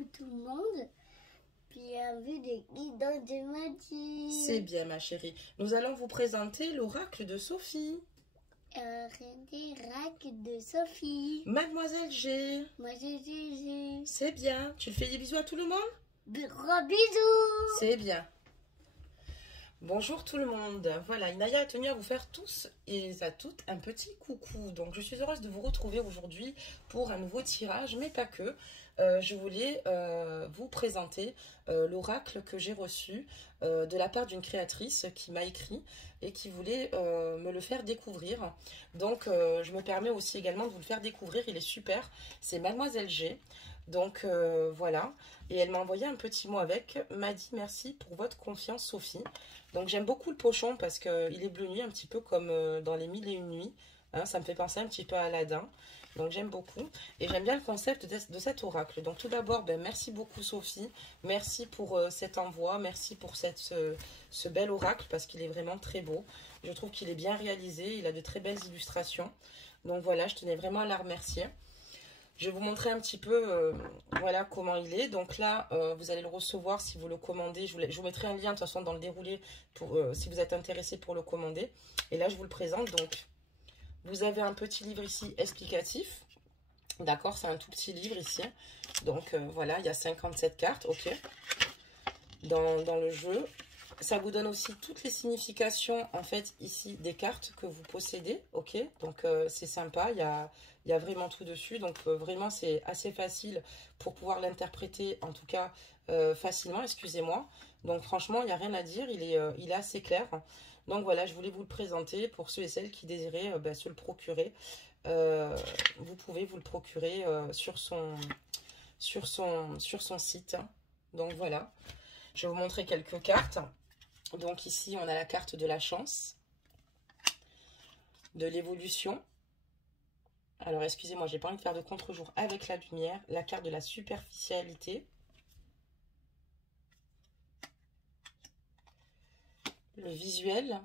Bonjour tout le monde, bienvenue des guidons de magie. C'est bien ma chérie. Nous allons vous présenter l'oracle de Sophie. L'oracle de Sophie. Mademoiselle G. Moi j'ai Gégé. C'est bien. Tu fais des bisous à tout le monde? Gros bisous. C'est bien. Bonjour tout le monde. Voilà, Inaya a tenu à vous faire tous et à toutes un petit coucou. Donc je suis heureuse de vous retrouver aujourd'hui pour un nouveau tirage, mais pas que. Je voulais vous présenter l'oracle que j'ai reçu de la part d'une créatrice qui m'a écrit et qui voulait me le faire découvrir. Donc je me permets aussi également de vous le faire découvrir, il est super. C'est Mademoiselle G. Donc voilà, et elle m'a envoyé un petit mot avec, m'a dit merci pour votre confiance Sophie. Donc j'aime beaucoup le pochon parce qu'il est bleu nuit, un petit peu comme dans les Mille et une nuits, hein, ça me fait penser un petit peu à Aladdin, donc j'aime beaucoup. Et j'aime bien le concept de cet oracle. Donc tout d'abord, merci beaucoup Sophie, merci pour cet envoi, merci pour ce bel oracle parce qu'il est vraiment très beau. Je trouve qu'il est bien réalisé, il a de très belles illustrations. Donc voilà, je tenais vraiment à la remercier. Je vais vous montrer un petit peu voilà comment il est. Donc là, vous allez le recevoir si vous le commandez. Je vous mettrai un lien de toute façon dans le déroulé pour, si vous êtes intéressé pour le commander. Et là, je vous le présente. Donc, vous avez un petit livre ici explicatif. D'accord, c'est un tout petit livre ici. Donc voilà, il y a 57 cartes, ok, dans le jeu. Ça vous donne aussi toutes les significations, en fait, ici, des cartes que vous possédez, ok. Donc, c'est sympa, il y a vraiment tout dessus. Donc, vraiment, c'est assez facile pour pouvoir l'interpréter, en tout cas, facilement, excusez-moi. Donc, franchement, il n'y a rien à dire, il est assez clair. Donc, voilà, je voulais vous le présenter pour ceux et celles qui désiraient se le procurer. Vous pouvez vous le procurer sur son site. Donc, voilà. Je vais vous montrer quelques cartes. Donc ici, on a la carte de la chance, de l'évolution. Alors, excusez-moi, j'ai pas envie de faire de contre-jour avec la lumière. La carte de la superficialité. Le visuel.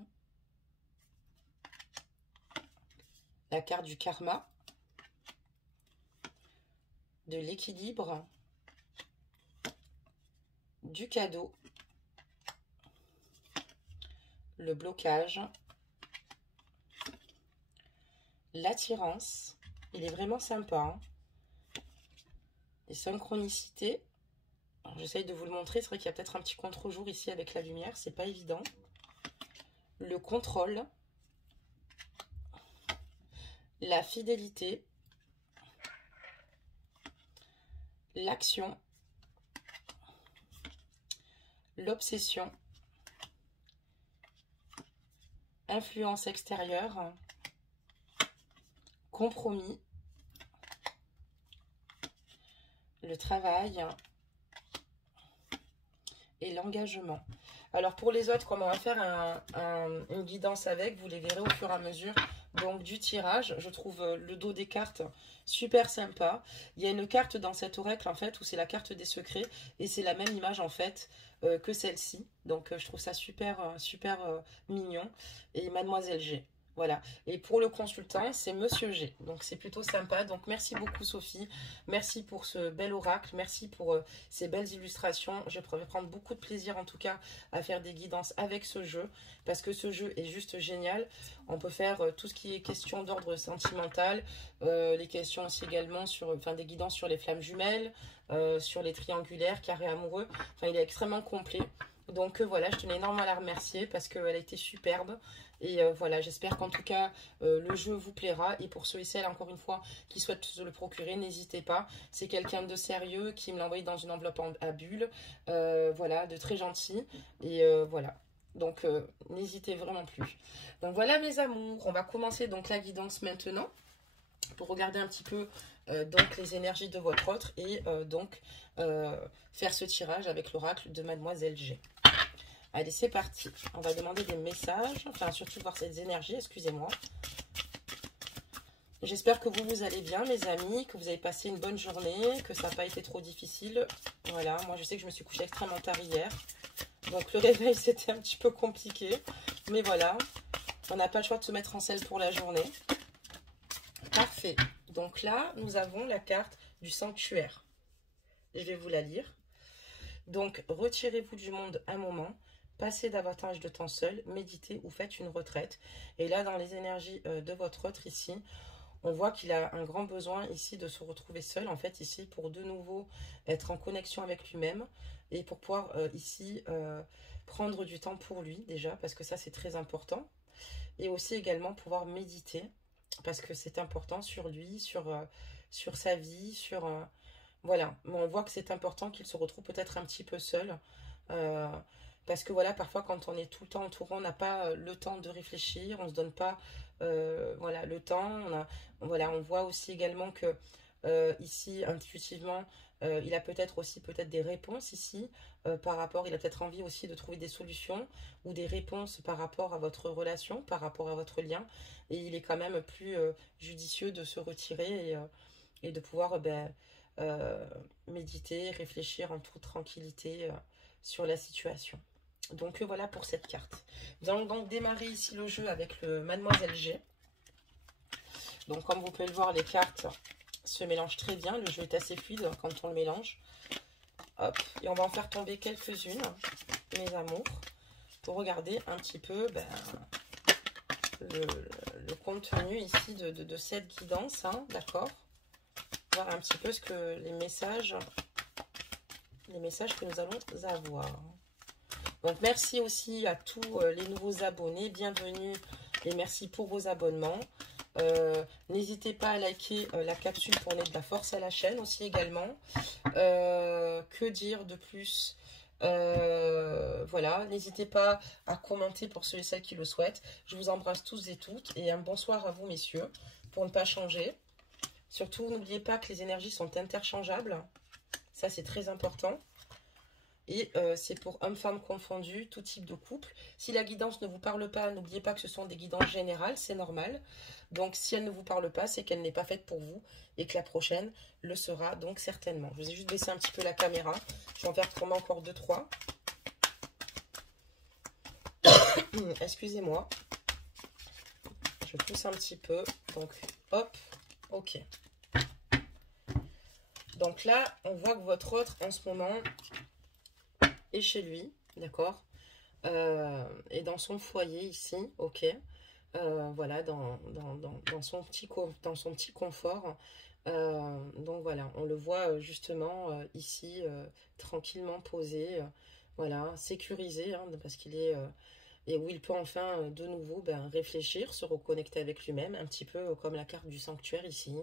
La carte du karma. De l'équilibre. Du cadeau. Le blocage, l'attirance, il est vraiment sympa, hein. Les synchronicités, j'essaye de vous le montrer, c'est vrai qu'il y a peut-être un petit contre-jour ici avec la lumière, c'est pas évident. Le contrôle, la fidélité, l'action, l'obsession, influence extérieure, compromis, le travail et l'engagement. Alors pour les autres, comme on va faire une guidance avec, vous les verrez au fur et à mesure donc du tirage. Je trouve le dos des cartes super sympa. Il y a une carte dans cet oracle en fait où c'est la carte des secrets et c'est la même image en fait que celle-ci. Donc je trouve ça super mignon. Et Mademoiselle G. Voilà. Et pour le consultant, c'est Monsieur G. Donc, c'est plutôt sympa. Donc, merci beaucoup, Sophie. Merci pour ce bel oracle. Merci pour ces belles illustrations. Je vais prendre beaucoup de plaisir, en tout cas, à faire des guidances avec ce jeu. Parce que ce jeu est juste génial. On peut faire tout ce qui est question d'ordre sentimental. Les questions aussi également sur, des guidances sur les flammes jumelles, sur les triangulaires, carrés amoureux. Enfin, il est extrêmement complet. Donc voilà, je tenais énormément à la remercier parce qu'elle a été superbe. Et voilà, j'espère qu'en tout cas, le jeu vous plaira. Et pour ceux et celles, encore une fois, qui souhaitent se le procurer, n'hésitez pas. C'est quelqu'un de sérieux qui me l'a envoyé dans une enveloppe à bulles. Voilà, de très gentil. Et voilà. Donc, n'hésitez vraiment plus. Donc voilà mes amours, on va commencer donc la guidance maintenant. Pour regarder un petit peu donc les énergies de votre autre et donc faire ce tirage avec l'oracle de Mademoiselle G. Allez, c'est parti. On va demander des messages, enfin surtout voir ces énergies, excusez-moi. J'espère que vous allez bien mes amis, que vous avez passé une bonne journée, que ça n'a pas été trop difficile. Voilà, moi je sais que je me suis couchée extrêmement tard hier. Donc le réveil c'était un petit peu compliqué. Mais voilà, on n'a pas le choix de se mettre en selle pour la journée. Parfait. Donc là, nous avons la carte du sanctuaire. Je vais vous la lire. Donc, retirez-vous du monde un moment, passez davantage de temps seul, méditez ou faites une retraite. Et là, dans les énergies de votre autre ici, on voit qu'il a un grand besoin ici de se retrouver seul, en fait, ici, pour de nouveau être en connexion avec lui-même et pour pouvoir ici prendre du temps pour lui déjà, parce que ça, c'est très important. Et aussi également pouvoir méditer, parce que c'est important sur lui, sur sa vie, voilà, mais on voit que c'est important qu'il se retrouve peut-être un petit peu seul. euh, Parce que voilà, parfois quand on est tout le temps entouré, on n'a pas le temps de réfléchir, on ne se donne pas voilà, le temps. Voilà, on voit aussi également que ici, intuitivement, il a peut-être aussi des réponses ici par rapport, il a peut-être envie aussi de trouver des solutions ou des réponses par rapport à votre relation, par rapport à votre lien. Et il est quand même plus judicieux de se retirer et de pouvoir euh, méditer, réfléchir en toute tranquillité sur la situation. Donc voilà pour cette carte. Nous allons donc démarrer ici le jeu avec le Mademoiselle G. Donc comme vous pouvez le voir, les cartes se mélangent très bien. Le jeu est assez fluide quand on le mélange. Hop, et on va en faire tomber quelques-unes, mes amours, pour regarder un petit peu le contenu ici de cette guidance, hein, d'accord? Voir un petit peu ce que les messages que nous allons avoir. Donc merci aussi à tous les nouveaux abonnés, bienvenue et merci pour vos abonnements. N'hésitez pas à liker la capsule pour donner de la force à la chaîne aussi également. Que dire de plus? Voilà, n'hésitez pas à commenter pour ceux et celles qui le souhaitent. Je vous embrasse tous et toutes et un bonsoir à vous messieurs pour ne pas changer. Surtout, n'oubliez pas que les énergies sont interchangeables. Ça, c'est très important. Et c'est pour hommes-femmes confondus, tout type de couple. Si la guidance ne vous parle pas, n'oubliez pas que ce sont des guidances générales, c'est normal. Donc, si elle ne vous parle pas, c'est qu'elle n'est pas faite pour vous et que la prochaine le sera donc certainement. Je vous ai juste baissé un petit peu la caméra. Je vais en faire pour moi encore 2-3. Excusez-moi. Je pousse un petit peu. Donc, hop, ok. Donc là, on voit que votre autre, en ce moment, est chez lui, d'accord, et dans son foyer ici, ok, voilà, dans son petit confort. Donc voilà, on le voit justement ici, tranquillement posé, voilà, sécurisé, hein, parce qu'il est... et où il peut enfin de nouveau réfléchir, se reconnecter avec lui-même, un petit peu comme la carte du sanctuaire ici,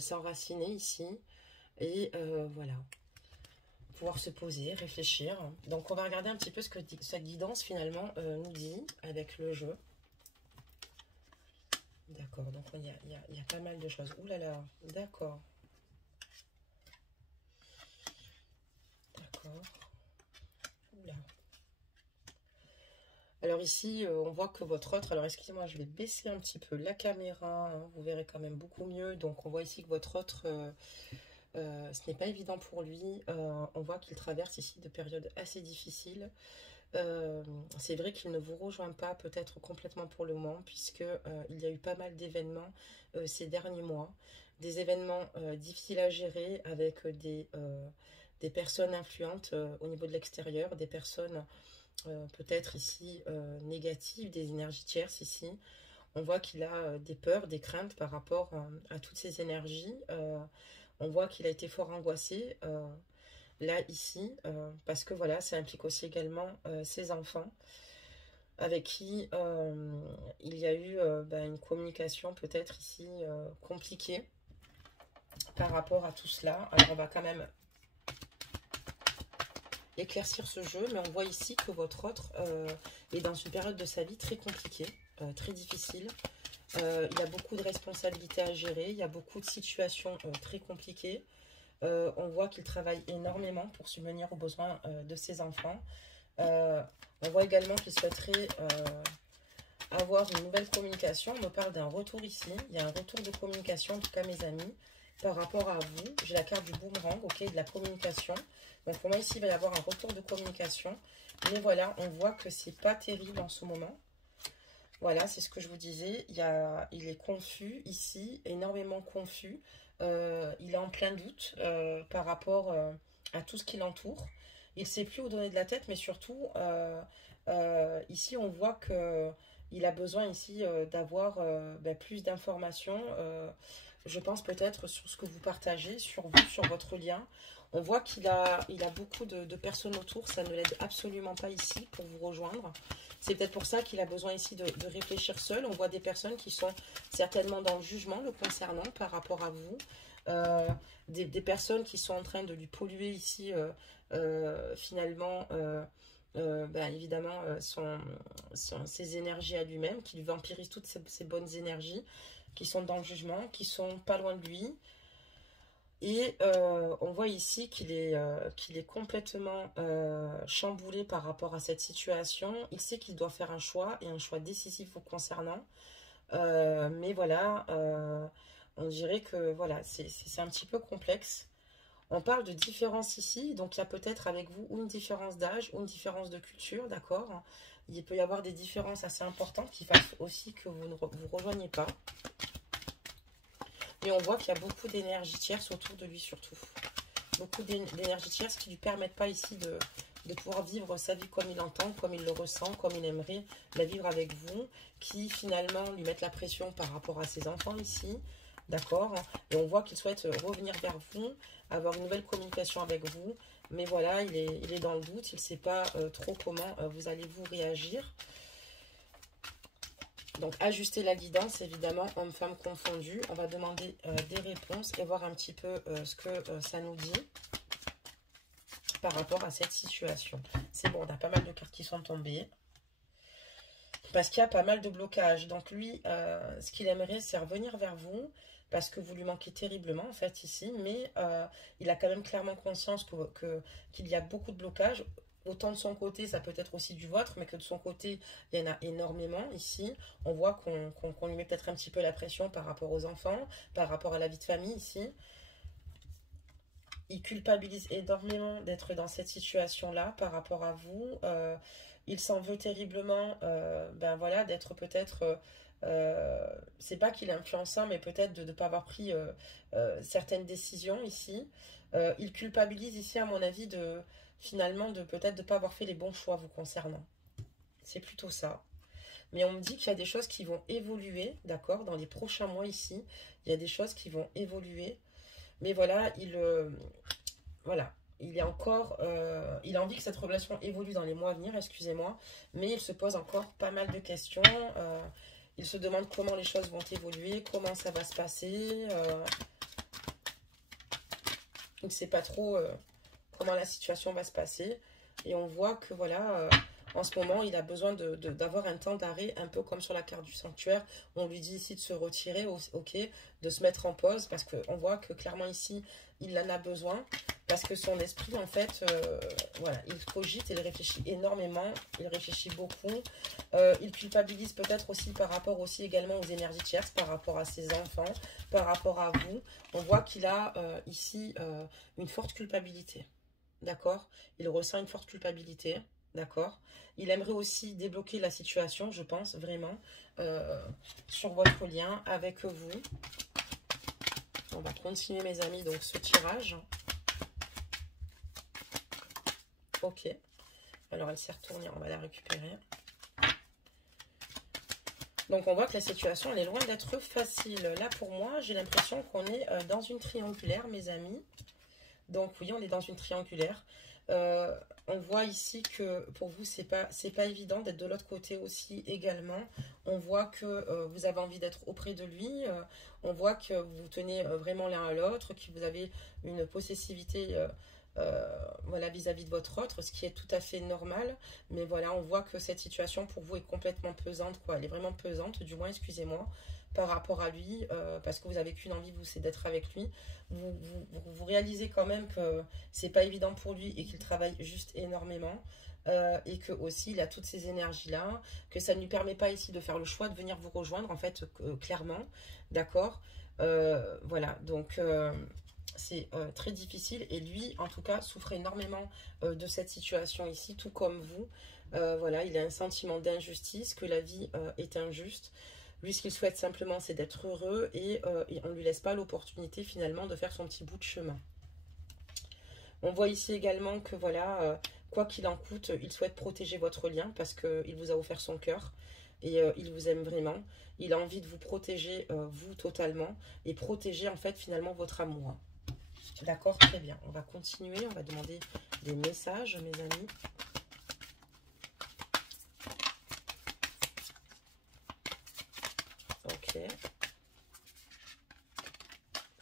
s'enraciner ici, et voilà, pouvoir se poser, réfléchir. Donc on va regarder un petit peu ce que cette guidance finalement nous dit avec le jeu. D'accord, donc il y a pas mal de choses. Ouh là là, d'accord. D'accord. Oula. Alors ici, on voit que votre autre... Alors excusez-moi, je vais baisser un petit peu la caméra. Hein, vous verrez quand même beaucoup mieux. Donc on voit ici que votre autre... ce n'est pas évident pour lui. On voit qu'il traverse ici des périodes assez difficiles. C'est vrai qu'il ne vous rejoint pas peut-être complètement pour le moment, puisque il y a eu pas mal d'événements ces derniers mois. Des événements difficiles à gérer avec des personnes influentes au niveau de l'extérieur, des personnes peut-être ici négatives, des énergies tierces ici. On voit qu'il a des peurs, des craintes par rapport à toutes ces énergies. On voit qu'il a été fort angoissé là, ici, parce que voilà, ça implique aussi également ses enfants, avec qui il y a eu une communication peut-être ici compliquée par rapport à tout cela. Alors on va quand même éclaircir ce jeu, mais on voit ici que votre autre est dans une période de sa vie très compliquée, très difficile. Il y a beaucoup de responsabilités à gérer, il y a beaucoup de situations très compliquées. On voit qu'il travaille énormément pour subvenir aux besoins de ses enfants. On voit également qu'il souhaiterait avoir une nouvelle communication. On me parle d'un retour ici. Il y a un retour de communication, en tout cas mes amis, par rapport à vous. J'ai la carte du boomerang, ok, de la communication. Donc pour moi ici, il va y avoir un retour de communication. Mais voilà, on voit que c'est pas terrible en ce moment. Voilà, c'est ce que je vous disais. Il est confus ici, énormément confus. il est en plein doute par rapport à tout ce qui l'entoure. Il ne sait plus où donner de la tête, mais surtout, ici, on voit que il a besoin ici d'avoir plus d'informations. Je pense peut-être sur ce que vous partagez, sur vous, sur votre lien. On voit il a beaucoup de personnes autour. Ça ne l'aide absolument pas ici pour vous rejoindre. C'est peut-être pour ça qu'il a besoin ici de réfléchir seul. On voit des personnes qui sont certainement dans le jugement le concernant par rapport à vous. Des personnes qui sont en train de lui polluer ici finalement évidemment ses énergies à lui-même, qui lui vampirisent toutes ces bonnes énergies, qui sont dans le jugement, qui sont pas loin de lui. Et on voit ici qu'il est complètement chamboulé par rapport à cette situation. Il sait qu'il doit faire un choix, et un choix décisif vous concernant. Mais voilà, on dirait que voilà, c'est un petit peu complexe. On parle de différence ici, donc il y a peut-être avec vous une différence d'âge ou une différence de culture, d'accord? Il peut y avoir des différences assez importantes qui fassent aussi que vous ne vous rejoignez pas. Mais on voit qu'il y a beaucoup d'énergie tierce autour de lui surtout. Beaucoup d'énergie tierce qui ne lui permettent pas ici de pouvoir vivre sa vie comme il entend, comme il le ressent, comme il aimerait la vivre avec vous, qui finalement lui mettent la pression par rapport à ses enfants ici. D'accord? Et on voit qu'il souhaite revenir vers vous, avoir une nouvelle communication avec vous. Mais voilà, il est dans le doute, il ne sait pas trop comment vous allez vous réagir. Donc, ajuster la guidance, évidemment, homme-femme confondu. On va demander des réponses et voir un petit peu ce que ça nous dit par rapport à cette situation. C'est bon, on a pas mal de cartes qui sont tombées. Parce qu'il y a pas mal de blocages. Donc, lui, ce qu'il aimerait, c'est revenir vers vous. Parce que vous lui manquez terriblement, en fait, ici. Mais il a quand même clairement conscience qu'il y a beaucoup de blocages. Autant de son côté, ça peut être aussi du vôtre, mais que de son côté, il y en a énormément ici. On voit qu'on lui met peut-être un petit peu la pression par rapport aux enfants, par rapport à la vie de famille ici. Il culpabilise énormément d'être dans cette situation-là par rapport à vous. Il s'en veut terriblement, voilà, d'être peut-être... c'est pas qu'il est influençant, mais peut-être de ne pas avoir pris certaines décisions ici. Il culpabilise ici, à mon avis, finalement, peut-être de ne pas avoir fait les bons choix vous concernant. C'est plutôt ça. Mais on me dit qu'il y a des choses qui vont évoluer, d'accord, dans les prochains mois ici. Il y a des choses qui vont évoluer. Mais voilà, voilà. Il est encore, il a envie que cette relation évolue dans les mois à venir, excusez-moi. Mais il se pose encore pas mal de questions. Il se demande comment les choses vont évoluer, comment ça va se passer. Il ne sait pas trop comment la situation va se passer. Et on voit que voilà, en ce moment, il a besoin d'avoir un temps d'arrêt, un peu comme sur la carte du sanctuaire. On lui dit ici de se retirer, ok, de se mettre en pause, parce qu'on voit que clairement ici, il en a besoin. Parce que son esprit, en fait, voilà, il cogite, il réfléchit énormément, il réfléchit beaucoup. Il culpabilise peut-être aussi par rapport aussi également aux énergies tierces, par rapport à ses enfants, par rapport à vous. On voit qu'il a ici une forte culpabilité. D'accord? Il ressent une forte culpabilité. D'accord? Il aimerait aussi débloquer la situation, je pense, vraiment, sur votre lien avec vous. On va continuer, mes amis, donc ce tirage. Ok. Alors, elle s'est retournée, on va la récupérer. Donc, on voit que la situation, elle est loin d'être facile. Là, pour moi, j'ai l'impression qu'on est dans une triangulaire, mes amis. Donc, oui, on est dans une triangulaire. On voit ici que pour vous, c'est pas évident d'être de l'autre côté aussi également. On voit que vous avez envie d'être auprès de lui. On voit que vous tenez vraiment l'un à l'autre, que vous avez une possessivité voilà, vis-à-vis de votre autre, ce qui est tout à fait normal. Mais voilà, on voit que cette situation pour vous est complètement pesante, quoi. Elle est vraiment pesante, du moins, excusez-moi, par rapport à lui, parce que vous n'avez qu'une envie, vous, c'est d'être avec lui. Vous réalisez quand même que c'est pas évident pour lui et qu'il travaille juste énormément. Et que aussi il a toutes ces énergies là, que ça ne lui permet pas ici de faire le choix de venir vous rejoindre, en fait, clairement, d'accord, voilà, donc c'est très difficile, et lui en tout cas souffre énormément de cette situation ici, tout comme vous. Voilà, il a un sentiment d'injustice, que la vie est injuste, Lui, ce qu'il souhaite simplement, c'est d'être heureux et on ne lui laisse pas l'opportunité finalement de faire son petit bout de chemin. On voit ici également que voilà, quoi qu'il en coûte, il souhaite protéger votre lien parce qu'il vous a offert son cœur et il vous aime vraiment. Il a envie de vous protéger, vous, totalement, et protéger en fait finalement votre amour. D'accord, très bien. On va continuer, on va demander des messages, mes amis. Ok.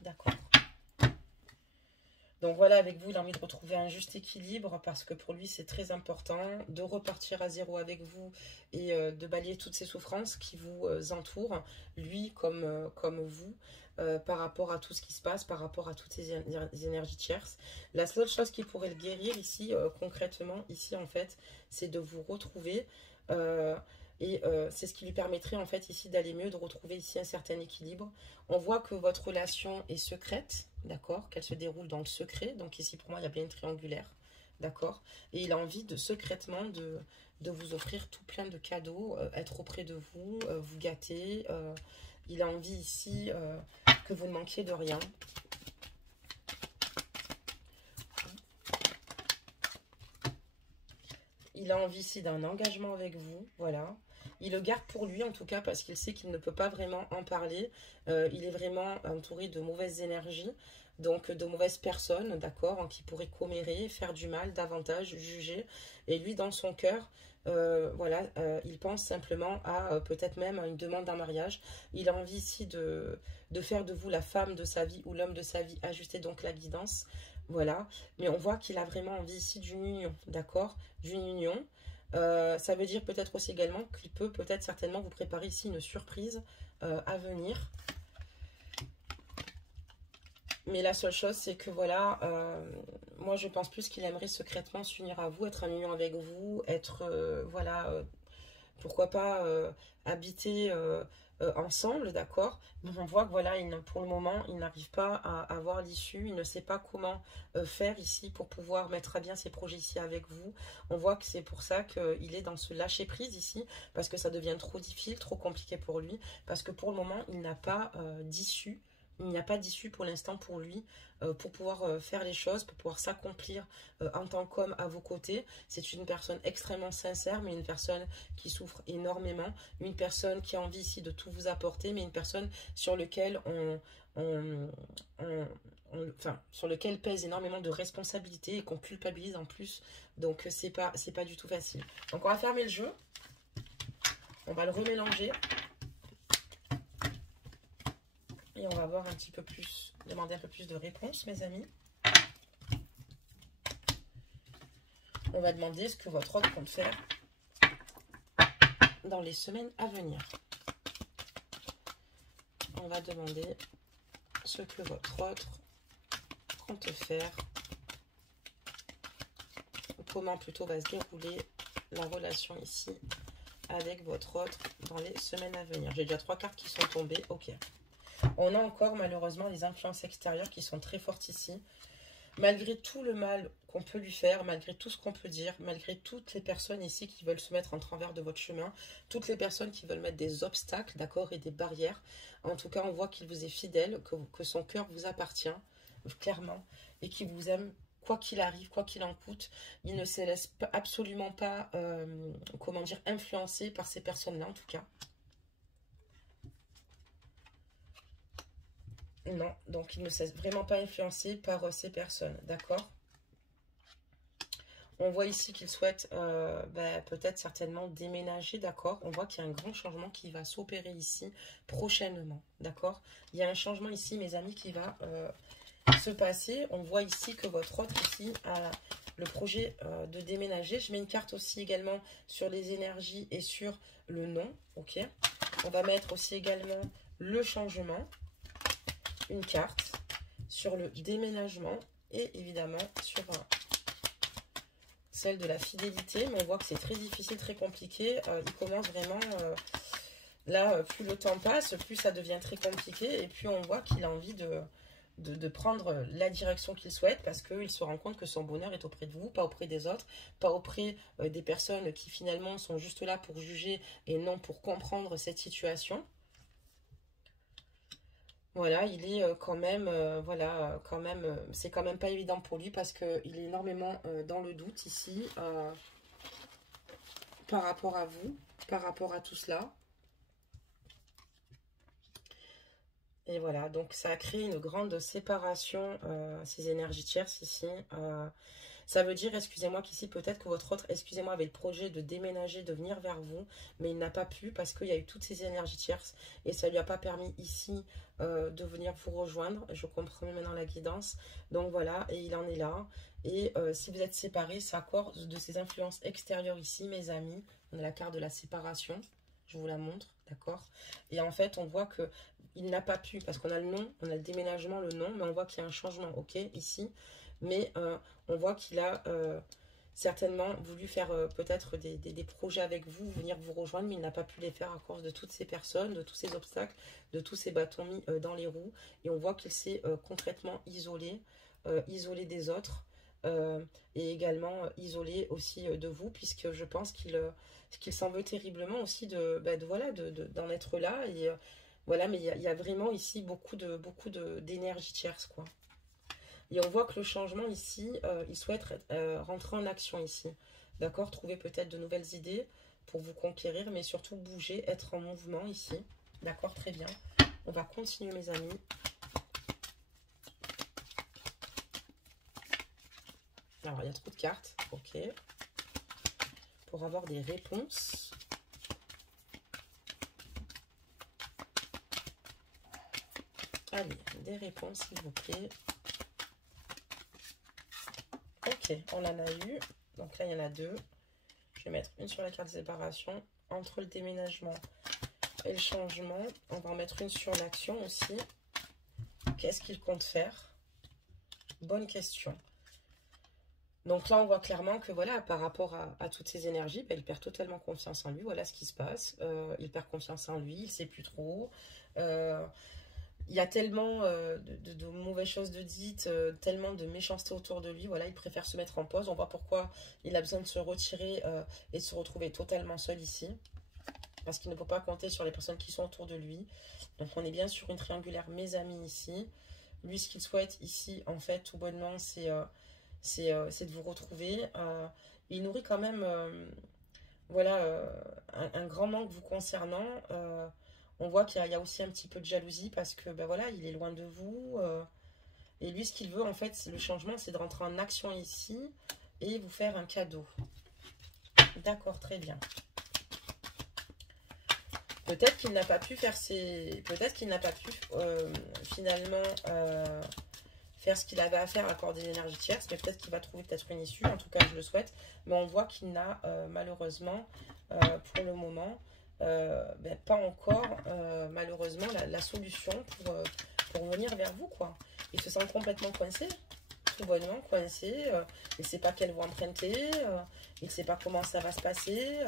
D'accord. Donc voilà, avec vous, il a envie de retrouver un juste équilibre parce que pour lui, c'est très important de repartir à zéro avec vous et de balayer toutes ces souffrances qui vous entourent, lui comme vous, par rapport à tout ce qui se passe, par rapport à toutes ces énergies tierces. La seule chose qui pourrait le guérir ici, concrètement, ici en fait, c'est de vous retrouver. C'est ce qui lui permettrait en fait ici d'aller mieux, de retrouver ici un certain équilibre. On voit que votre relation est secrète, d'accord, qu'elle se déroule dans le secret. Donc ici pour moi il y a bien une triangulaire, d'accord. Et il a envie de secrètement de vous offrir tout plein de cadeaux, être auprès de vous, vous gâter. Il a envie ici que vous ne manquiez de rien. Il a envie ici d'un engagement avec vous, voilà. Il le garde pour lui en tout cas parce qu'il sait qu'il ne peut pas vraiment en parler. Il est vraiment entouré de mauvaises énergies, donc de mauvaises personnes, d'accord, qui pourraient commérer, faire du mal, davantage, juger. Et lui, dans son cœur, voilà, il pense simplement à peut-être même à une demande d'un mariage. Il a envie ici de faire de vous la femme de sa vie ou l'homme de sa vie, ajuster donc la guidance. Voilà, mais on voit qu'il a vraiment envie ici d'une union, d'accord, d'une union. Ça veut dire peut-être aussi également qu'il peut peut-être certainement vous préparer ici une surprise à venir. Mais la seule chose, c'est que voilà, moi je pense plus qu'il aimerait secrètement s'unir à vous, être en union avec vous, être, voilà, pourquoi pas habiter ensemble, d'accord. Mais on voit que voilà, pour le moment, il n'arrive pas à avoir l'issue, il ne sait pas comment faire ici pour pouvoir mettre à bien ses projets ici avec vous. On voit que c'est pour ça qu'il est dans ce lâcher-prise ici, parce que ça devient trop difficile, trop compliqué pour lui, parce que pour le moment, il n'a pas d'issue. Il n'y a pas d'issue pour l'instant pour lui, pour pouvoir faire les choses, pour pouvoir s'accomplir en tant qu'homme à vos côtés. C'est une personne extrêmement sincère, mais une personne qui souffre énormément. Une personne qui a envie ici de tout vous apporter, mais une personne sur laquelle sur lequel pèse énormément de responsabilités et qu'on culpabilise en plus. Donc c'est pas du tout facile. Donc on va fermer le jeu. On va le remélanger. Et on va voir un petit peu plus, demander un peu plus de réponses, mes amis. On va demander ce que votre autre compte faire dans les semaines à venir. On va demander ce que votre autre compte faire. Comment plutôt va se dérouler la relation ici avec votre autre dans les semaines à venir. J'ai déjà 3 cartes qui sont tombées. Ok. On a encore malheureusement les influences extérieures qui sont très fortes ici. Malgré tout le mal qu'on peut lui faire, malgré tout ce qu'on peut dire, malgré toutes les personnes ici qui veulent se mettre en travers de votre chemin, toutes les personnes qui veulent mettre des obstacles, d'accord, et des barrières. En tout cas, on voit qu'il vous est fidèle, que son cœur vous appartient, clairement, et qu'il vous aime quoi qu'il arrive, quoi qu'il en coûte. Il ne se laisse absolument pas, comment dire, influencer par ces personnes-là, en tout cas. Non, donc il ne se laisse vraiment pas influencer par ces personnes, d'accord. On voit ici qu'il souhaite peut-être certainement déménager, d'accord. On voit qu'il y a un grand changement qui va s'opérer ici prochainement, d'accord. Il y a un changement ici, mes amis, qui va se passer. On voit ici que votre autre ici a le projet de déménager. Je mets une carte aussi également sur les énergies et sur le nom, ok. On va mettre aussi également le changement. Une carte sur le déménagement et évidemment sur celle de la fidélité, mais on voit que c'est très difficile, très compliqué. Il commence vraiment, là, plus le temps passe, plus ça devient très compliqué et puis on voit qu'il a envie de prendre la direction qu'il souhaite parce qu'il se rend compte que son bonheur est auprès de vous, pas auprès des autres, pas auprès des personnes qui finalement sont juste là pour juger et non pour comprendre cette situation. Voilà, il est quand même, voilà, quand même, c'est quand même pas évident pour lui parce qu'il est énormément dans le doute ici par rapport à vous, par rapport à tout cela. Et voilà, donc ça a créé une grande séparation, ces énergies tierces ici. Ça veut dire, excusez-moi, qu'ici, peut-être que votre autre, excusez-moi, avait le projet de déménager, de venir vers vous, mais il n'a pas pu parce qu'il y a eu toutes ces énergies tierces et ça ne lui a pas permis ici de venir vous rejoindre. Je comprends maintenant la guidance. Donc voilà, et il en est là. Et si vous êtes séparés, c'est à cause de ces influences extérieures ici, mes amis. On a la carte de la séparation. Je vous la montre, d'accord? Et en fait, on voit que il n'a pas pu, parce qu'on a le nom, on a le déménagement, le nom, mais on voit qu'il y a un changement, ok, ici. Mais on voit qu'il a certainement voulu faire peut-être des projets avec vous, venir vous rejoindre, mais il n'a pas pu les faire à cause de toutes ces personnes, de tous ces obstacles, de tous ces bâtons mis dans les roues. Et on voit qu'il s'est concrètement isolé, isolé des autres, et également isolé aussi de vous, puisque je pense qu'il s'en veut terriblement aussi voilà, d'en être là. Et voilà, mais il y a vraiment ici beaucoup d'énergie tierce, quoi. Et on voit que le changement ici, il souhaite rentrer en action ici. D'accord? Trouver peut-être de nouvelles idées pour vous conquérir, mais surtout bouger, être en mouvement ici. D'accord? Très bien. On va continuer, mes amis. Alors, il y a trop de cartes. Ok. Pour avoir des réponses. Allez, des réponses, s'il vous plaît. Ok, on en a eu. Donc là, il y en a deux. Je vais mettre une sur la carte de séparation. Entre le déménagement et le changement, on va en mettre une sur l'action aussi. Qu'est-ce qu'il compte faire? Bonne question. Donc là, on voit clairement que voilà, par rapport à toutes ces énergies, il perd totalement confiance en lui. Voilà ce qui se passe. Il perd confiance en lui, il ne sait plus trop. Il y a tellement de mauvaises choses de dites, tellement de méchanceté autour de lui. Voilà, il préfère se mettre en pause. On voit pourquoi il a besoin de se retirer et de se retrouver totalement seul ici. Parce qu'il ne peut pas compter sur les personnes qui sont autour de lui. Donc on est bien sur une triangulaire mes amis ici. Lui, ce qu'il souhaite ici, en fait, tout bonnement, c'est de vous retrouver. Il nourrit quand même voilà, un grand manque vous concernant. On voit qu'il y a aussi un petit peu de jalousie parce que ben voilà, il est loin de vous. Et lui, ce qu'il veut, en fait, le changement, c'est de rentrer en action ici et vous faire un cadeau. D'accord, très bien. Peut-être qu'il n'a pas pu faire peut-être qu'il n'a pas pu finalement faire ce qu'il avait à faire, accorder l'énergie tierce, mais peut-être qu'il va trouver peut-être une issue, en tout cas je le souhaite, mais on voit qu'il n'a malheureusement pour le moment pas encore malheureusement la solution pour venir vers vous, quoi. Il se sent complètement coincé, tout bonnement coincé, il ne sait pas quelle voie emprunter, il ne sait pas comment ça va se passer,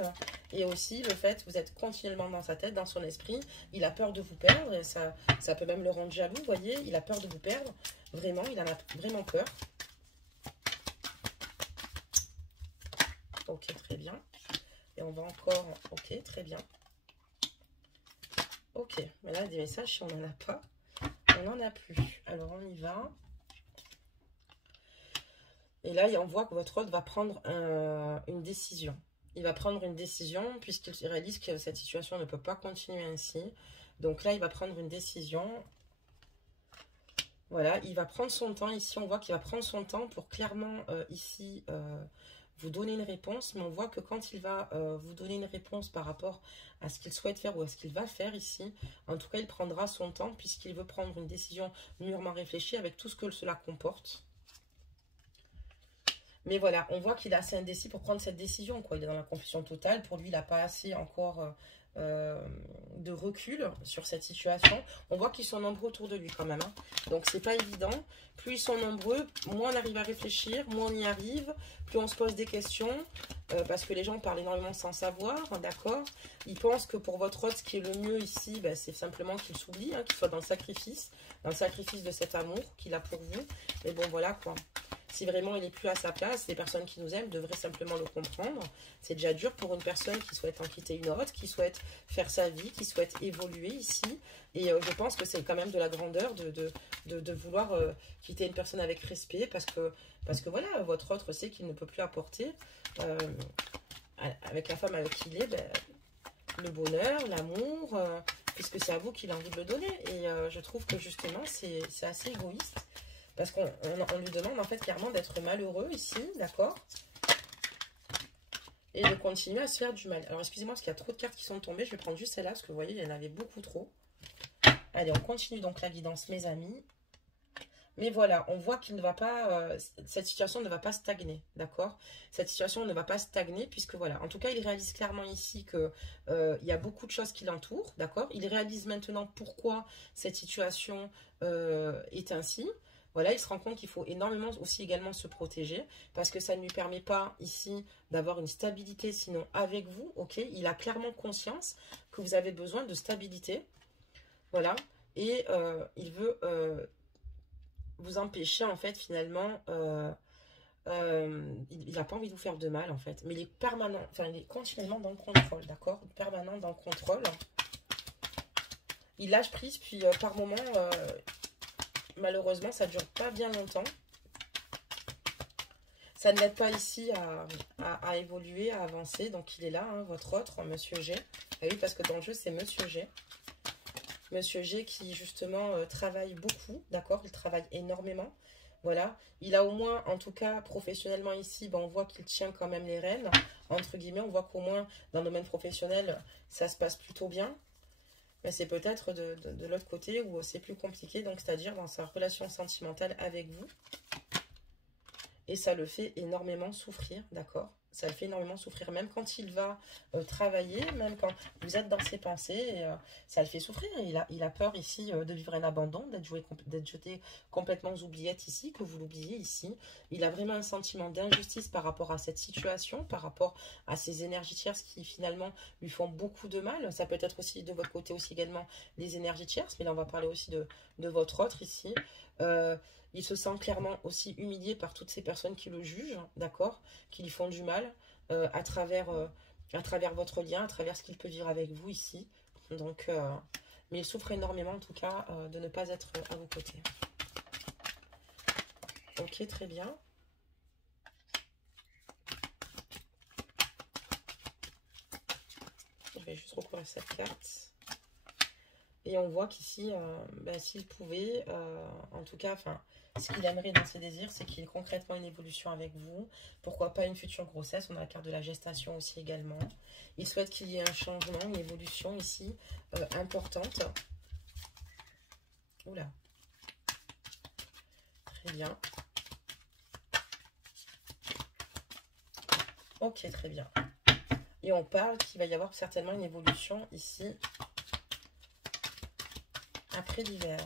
et aussi le fait que vous êtes continuellement dans sa tête, dans son esprit, il a peur de vous perdre, et ça peut même le rendre jaloux, vous voyez, il a peur de vous perdre, vraiment, il en a vraiment peur. Ok, très bien. Et on va encore, ok, très bien. Ok, mais là, des messages, si on n'en a pas, on n'en a plus. Alors, on y va. Et là, on voit que votre hôte va prendre une décision. Il va prendre une décision puisqu'il réalise que cette situation ne peut pas continuer ainsi. Donc là, il va prendre une décision. Voilà, il va prendre son temps. Ici, on voit qu'il va prendre son temps pour clairement, ici, vous donner une réponse. Mais on voit que quand il va vous donner une réponse par rapport à ce qu'il souhaite faire ou à ce qu'il va faire ici, en tout cas, il prendra son temps puisqu'il veut prendre une décision mûrement réfléchie avec tout ce que cela comporte. Mais voilà, on voit qu'il est assez indécis pour prendre cette décision, quoi. Il est dans la confusion totale. Pour lui, il n'a pas assez encore de recul sur cette situation. On voit qu'ils sont nombreux autour de lui quand même, hein. Donc, c'est pas évident. Plus ils sont nombreux, moins on arrive à réfléchir, moins on y arrive, plus on se pose des questions. Parce que les gens parlent énormément sans savoir, hein, d'accord. Ils pensent que pour votre hôte, ce qui est le mieux ici, c'est simplement qu'il s'oublie, hein, qu'il soit dans le sacrifice de cet amour qu'il a pour vous. Mais bon, voilà, quoi. Si vraiment il n'est plus à sa place, les personnes qui nous aiment devraient simplement le comprendre. C'est déjà dur pour une personne qui souhaite en quitter une autre, qui souhaite faire sa vie, qui souhaite évoluer ici. Et je pense que c'est quand même de la grandeur de vouloir quitter une personne avec respect parce que voilà, votre autre sait qu'il ne peut plus apporter avec la femme avec qui il est, ben, le bonheur, l'amour, puisque c'est à vous qu'il a envie de le donner. Et je trouve que justement, c'est assez égoïste. Parce qu'on lui demande en fait clairement d'être malheureux ici, d'accord? Et de continuer à se faire du mal. Alors excusez-moi parce qu'il y a trop de cartes qui sont tombées. Je vais prendre juste celle-là parce que vous voyez, il y en avait beaucoup trop. Allez, on continue donc la guidance, mes amis. Mais voilà, on voit qu'il ne va pas, cette situation ne va pas stagner, d'accord? Cette situation ne va pas stagner puisque voilà, en tout cas, il réalise clairement ici que il y a beaucoup de choses qui l'entourent, d'accord? Il réalise maintenant pourquoi cette situation est ainsi. Voilà, il se rend compte qu'il faut énormément aussi également se protéger parce que ça ne lui permet pas ici d'avoir une stabilité sinon avec vous, ok? Il a clairement conscience que vous avez besoin de stabilité, voilà, et il veut vous empêcher en fait finalement il n'a pas envie de vous faire de mal en fait, mais il est permanent, enfin il est continuellement dans le contrôle, d'accord, permanent dans le contrôle. Il lâche prise puis par moment malheureusement ça dure pas bien longtemps, ça ne l'aide pas ici à évoluer, à avancer. Donc il est là, hein, votre autre monsieur G. Ah oui, parce que dans le jeu c'est monsieur G. Monsieur G qui justement travaille beaucoup, d'accord, il travaille énormément, voilà, il a au moins, en tout cas professionnellement ici, ben, on voit qu'il tient quand même les rênes, entre guillemets, on voit qu'au moins dans le domaine professionnel, ça se passe plutôt bien, mais c'est peut-être de l'autre côté où c'est plus compliqué, donc c'est-à-dire dans sa relation sentimentale avec vous, et ça le fait énormément souffrir, d'accord? Ça le fait énormément souffrir, même quand il va travailler, même quand vous êtes dans ses pensées, ça le fait souffrir. Il a peur ici de vivre un abandon, d'être jeté complètement aux oubliettes ici, que vous l'oubliez ici. Il a vraiment un sentiment d'injustice par rapport à cette situation, par rapport à ces énergies tierces qui finalement lui font beaucoup de mal. Ça peut être aussi de votre côté aussi également les énergies tierces, mais là on va parler aussi de votre autre ici. Il se sent clairement aussi humilié par toutes ces personnes qui le jugent, d'accord, qui lui font du mal à travers votre lien, à travers ce qu'il peut vivre avec vous ici. Donc, mais il souffre énormément en tout cas de ne pas être à vos côtés. Ok, très bien. Je vais juste recouvrir cette carte. Et on voit qu'ici, s'il pouvait, en tout cas, enfin, ce qu'il aimerait dans ses désirs, c'est qu'il y ait concrètement une évolution avec vous. Pourquoi pas une future grossesse? On a la carte de la gestation aussi également. Il souhaite qu'il y ait un changement, une évolution ici importante. Oula. Très bien. Ok, très bien. Et on parle qu'il va y avoir certainement une évolution ici après l'hiver.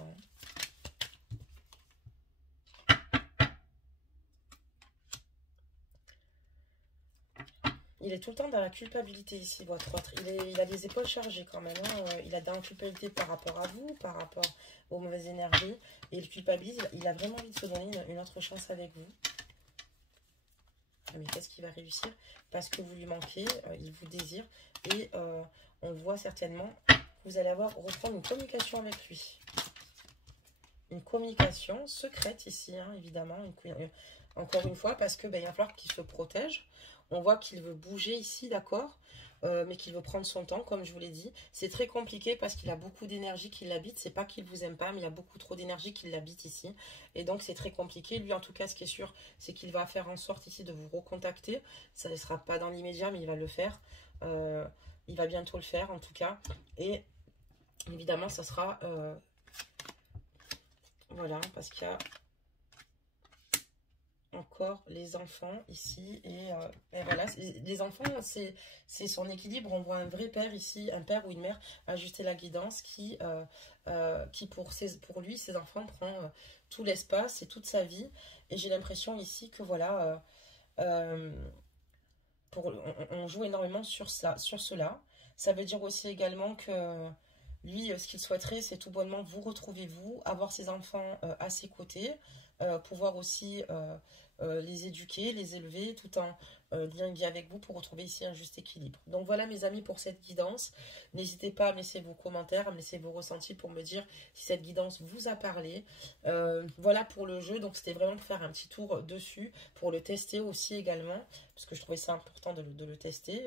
Il est tout le temps dans la culpabilité ici, votre autre. Il a les épaules chargées quand même. Hein. Il a dans la culpabilité par rapport à vous, par rapport aux mauvaises énergies. Et il culpabilise. Il a vraiment envie de se donner une autre chance avec vous. Mais qu'est-ce qu'il va réussir? Parce que vous lui manquez, il vous désire. Et on voit certainement que vous allez reprendre une communication avec lui. Une communication secrète ici, hein, évidemment. Encore une fois, parce que il va falloir qu'il se protège. On voit qu'il veut bouger ici, d'accord, mais qu'il veut prendre son temps, comme je vous l'ai dit. C'est très compliqué parce qu'il a beaucoup d'énergie qui l'habite. C'est pas qu'il vous aime pas, mais il y a beaucoup trop d'énergie qui l'habite ici. Et donc, c'est très compliqué. Lui, en tout cas, ce qui est sûr, c'est qu'il va faire en sorte ici de vous recontacter. Ça ne sera pas dans l'immédiat, mais il va le faire. Il va bientôt le faire, en tout cas. Et évidemment, ça sera... voilà, parce qu'il y a... encore les enfants ici et voilà, les enfants c'est son équilibre. On voit un vrai père ici, un père ou une mère ajuster la guidance qui pour lui ses enfants prend tout l'espace et toute sa vie. Et j'ai l'impression ici que voilà on joue énormément sur cela. Ça veut dire aussi également que lui, ce qu'il souhaiterait, c'est tout bonnement vous retrouver, vous, avoir ses enfants à ses côtés, pouvoir aussi les éduquer, les élever, tout en lien avec vous pour retrouver ici un juste équilibre. Donc voilà mes amis pour cette guidance. N'hésitez pas à me laisser vos commentaires, à me laisser vos ressentis pour me dire si cette guidance vous a parlé. Voilà pour le jeu, donc c'était vraiment pour faire un petit tour dessus, pour le tester aussi également, parce que je trouvais ça important de le tester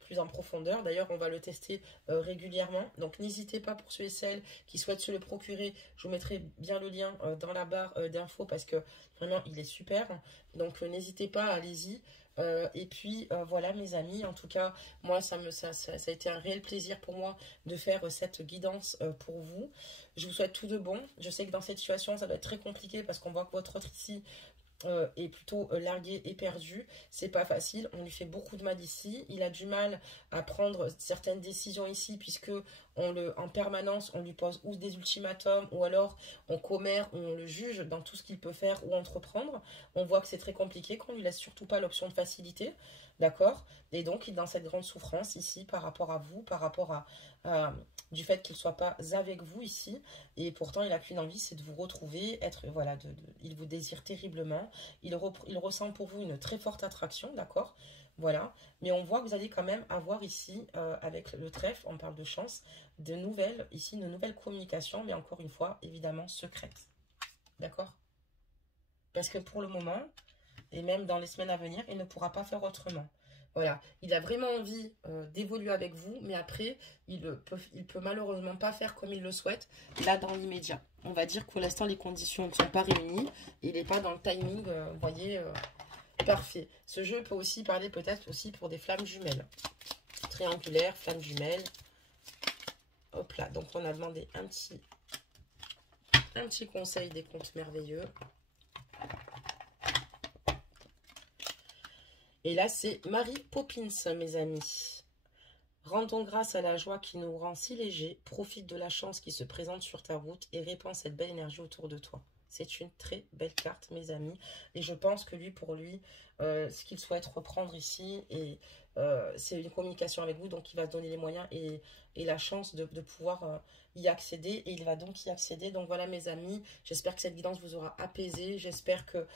plus en profondeur. D'ailleurs, on va le tester régulièrement. Donc n'hésitez pas pour ceux et celles qui souhaitent se le procurer. Je vous mettrai bien le lien dans la barre d'infos parce que vraiment, il est super. Donc n'hésitez pas, allez-y. Et puis voilà mes amis, en tout cas moi ça a été un réel plaisir pour moi de faire cette guidance pour vous. Je vous souhaite tout de bon. Je sais que dans cette situation ça doit être très compliqué parce qu'on voit que votre autre ici est plutôt largué et perdu. C'est pas facile, on lui fait beaucoup de mal ici, il a du mal à prendre certaines décisions ici puisque en permanence on lui pose ou des ultimatums ou alors on commère ou on le juge dans tout ce qu'il peut faire ou entreprendre. On voit que c'est très compliqué, qu'on lui laisse surtout pas l'option de facilité, d'accord? Et donc il est dans cette grande souffrance ici par rapport à vous, par rapport du fait qu'il soit pas avec vous ici, et pourtant il a qu'une envie, c'est de vous retrouver, être voilà, il vous désire terriblement, il ressent pour vous une très forte attraction, d'accord? Voilà, mais on voit que vous allez quand même avoir ici, avec le trèfle, on parle de chance, de nouvelles communications, mais encore une fois, évidemment, secrètes. D'accord? Parce que pour le moment, et même dans les semaines à venir, il ne pourra pas faire autrement. Voilà, il a vraiment envie d'évoluer avec vous, mais après, il peut malheureusement pas faire comme il le souhaite, là, dans l'immédiat. On va dire que pour l'instant, les conditions ne sont pas réunies, il n'est pas dans le timing, vous voyez, parfait. Ce jeu peut aussi parler peut-être aussi pour des flammes jumelles. Triangulaires, flammes jumelles. Hop là, donc on a demandé un petit conseil des contes merveilleux. Et là, c'est Mary Poppins, mes amis. Rendons grâce à la joie qui nous rend si légers. Profite de la chance qui se présente sur ta route et répands cette belle énergie autour de toi. C'est une très belle carte, mes amis. Et je pense que pour lui, ce qu'il souhaite reprendre ici, c'est une communication avec vous. Donc, il va se donner les moyens et la chance de pouvoir y accéder. Et il va donc y accéder. Donc, voilà, mes amis. J'espère que cette guidance vous aura apaisé. J'espère que,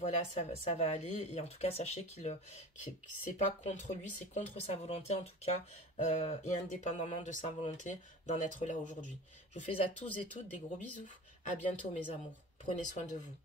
voilà, ça va aller. Et en tout cas, sachez qu'il c'est pas contre lui, c'est contre sa volonté, en tout cas, et indépendamment de sa volonté d'en être là aujourd'hui. Je vous fais à tous et toutes des gros bisous. À bientôt mes amours. Prenez soin de vous.